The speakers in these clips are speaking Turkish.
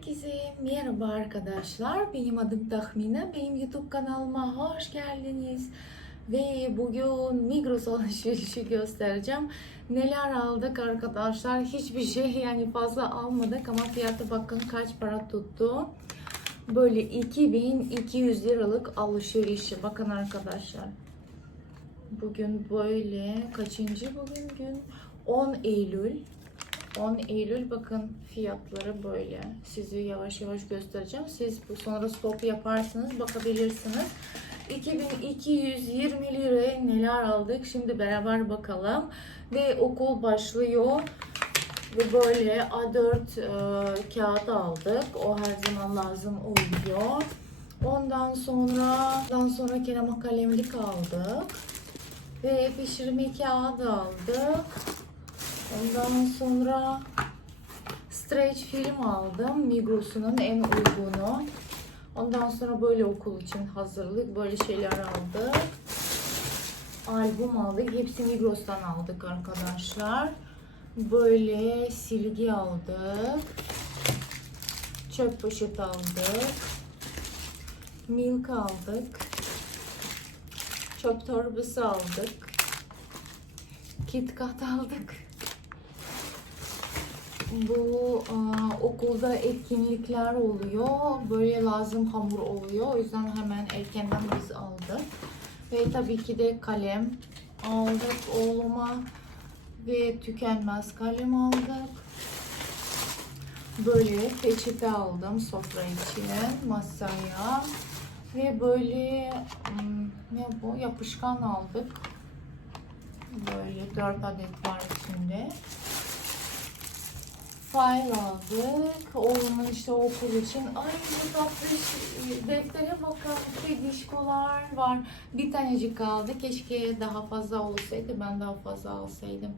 Herkese merhaba arkadaşlar. Benim adım Tahmina. Benim YouTube kanalıma hoş geldiniz. Ve bugün Migros alışverişi göstereceğim. Neler aldık arkadaşlar? Hiçbir şey yani fazla almadık ama fiyatı bakın kaç para tuttu. Böyle 2200 liralık alışverişi. Bakın arkadaşlar. Bugün böyle kaçıncı bugün gün? 10 Eylül. 10 Eylül bakın fiyatları böyle. Sizi yavaş yavaş göstereceğim. Siz bu sonra stop yaparsınız bakabilirsiniz. 2220 liraya neler aldık şimdi beraber bakalım. Ve okul başlıyor. Ve böyle A4 e, kağıt aldık. O her zaman lazım oluyor. Ondan sonra ondan sonra kerama kalemlik aldık. Ve pişirme kağıdı aldık. Ondan sonra stretch film aldım. Migros'un en uygunu. Ondan sonra böyle okul için hazırlık böyle şeyler aldık. Albüm aldık. Hepsi Migros'tan aldık arkadaşlar. Böyle silgi aldık. Çöp poşet aldık. Milk aldık. Çöp torbası aldık. KitKat aldık. Bu aa, okulda etkinlikler oluyor. Böyle lazım hamur oluyor. O yüzden hemen erkenden biz aldık. Ve tabii ki de kalem aldık oğluma. Ve tükenmez kalem aldık. Böyle peçete aldım sofra için masaya. Ve böyle hmm, ne bu yapışkan aldık. Böyle 4 adet var içinde. File aldık. Oğlumun işte okul için. Ay bu tatlı deftere bakın. Kedişkolar var. Bir tanecik kaldı. Keşke daha fazla olsaydı. Ben daha fazla alsaydım.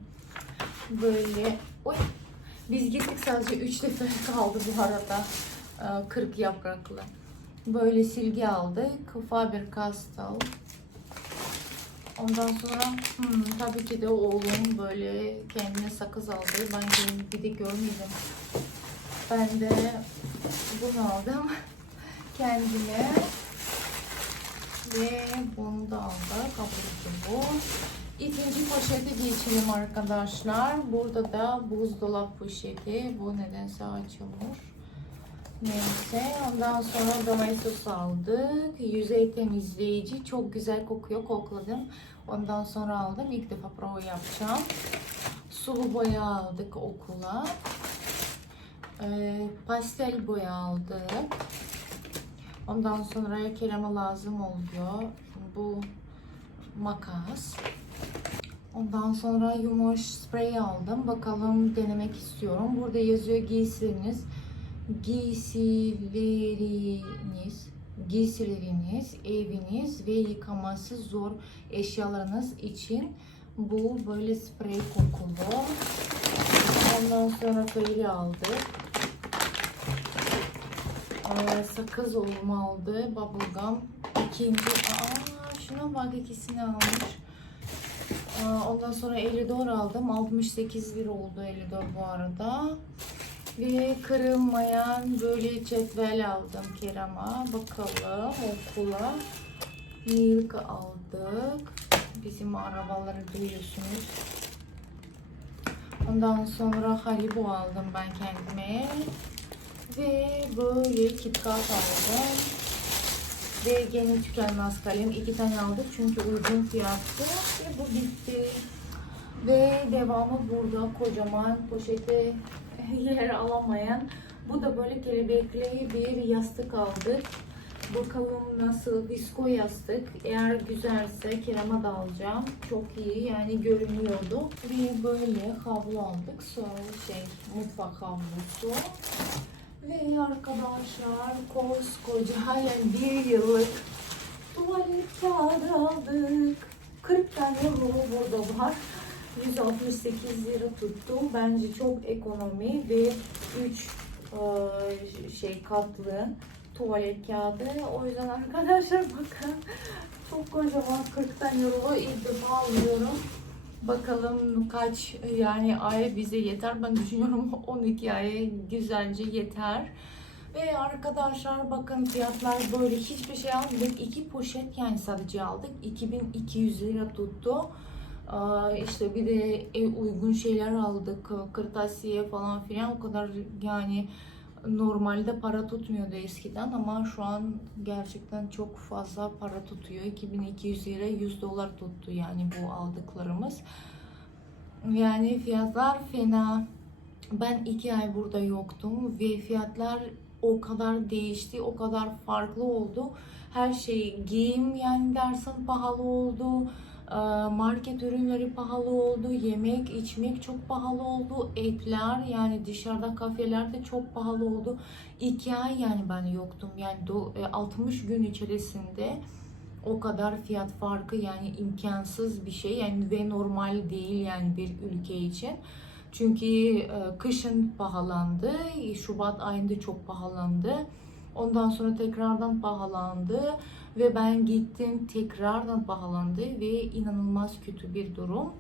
Böyle. Oy. Biz gittik sadece 3 defter kaldı bu arada. Ee, 40 yapraklı. Böyle silgi aldık. Faber-Castell. Ondan sonra hmm, tabii ki de oğlum böyle kendine sakız aldı. Ben kendim bir de görmedim. Ben de bunu aldım kendime. Ve bunu da aldık. Kabul bu. İkinci poşete geçelim arkadaşlar. Burada da buzdolap poşeti. Bu nedense açılmış. Neyse ondan sonra domates aldık. Yüzey temizleyici çok güzel kokuyor kokladım. Ondan sonra aldım. İlk defa prova yapacağım. Sulu boya aldık okula. Ee, pastel boya aldık. Ondan sonra kereme lazım oluyor. Bu makas. Ondan sonra yumuş sprey aldım. Bakalım denemek istiyorum. Burada yazıyor giysileriniz giysileriniz, giysileriniz, eviniz ve yıkaması zor eşyalarınız için bu böyle sprey kokulu. Ondan sonra böyle aldık. Ee, sakız oğlum aldı. Bubblegum. İkinci. Aa, şuna bak ikisini almış. Aa, ondan sonra 54 aldım. 68 lira oldu 54 bu arada. Ve kırılmayan böyle cetvel aldım Kerem'a. Bakalım okula. Milk aldık. Bizim arabaları duyuyorsunuz. Ondan sonra Haribo aldım ben kendime. Ve böyle KitKat aldım. Ve gene tükenmez kalem. iki tane aldık çünkü uygun fiyatlı. Ve bu bitti. Ve devamı burada kocaman poşete yer alamayan. Bu da böyle kelebekli bir yastık aldık. Bakalım nasıl visko yastık. Eğer güzelse kirama da alacağım. Çok iyi yani görünüyordu. Bir böyle havlu aldık. Sonra şey mutfak havlusu. Ve arkadaşlar koskoca yani bir yıllık tuvalet kağıdı aldık. 40 tane rulo burada var. 168 lira tuttu. Bence çok ekonomi ve 3 şey katlı tuvalet kağıdı. O yüzden arkadaşlar bakın çok kocaman 40 tane euro defa alıyorum. Bakalım kaç yani ay bize yeter. Ben düşünüyorum 12 ay güzelce yeter. Ve arkadaşlar bakın fiyatlar böyle hiçbir şey almadık. İki poşet yani sadece aldık. 2200 lira tuttu. İşte bir de e, uygun şeyler aldık. Kırtasiye falan filan o kadar yani normalde para tutmuyordu eskiden ama şu an gerçekten çok fazla para tutuyor. 2200 lira 100 dolar tuttu yani bu aldıklarımız. Yani fiyatlar fena. Ben iki ay burada yoktum ve fiyatlar o kadar değişti, o kadar farklı oldu. Her şey giyim yani dersin pahalı oldu. Ee, Market ürünleri pahalı oldu. Yemek, içmek çok pahalı oldu. Etler yani dışarıda kafelerde çok pahalı oldu. İki ay yani ben yoktum. Yani do- e, 60 gün içerisinde o kadar fiyat farkı yani imkansız bir şey yani ve normal değil yani bir ülke için. Çünkü e, kışın pahalandı, Şubat ayında çok pahalandı. Ondan sonra tekrardan pahalandı ve ben gittim tekrardan pahalandı ve inanılmaz kötü bir durum.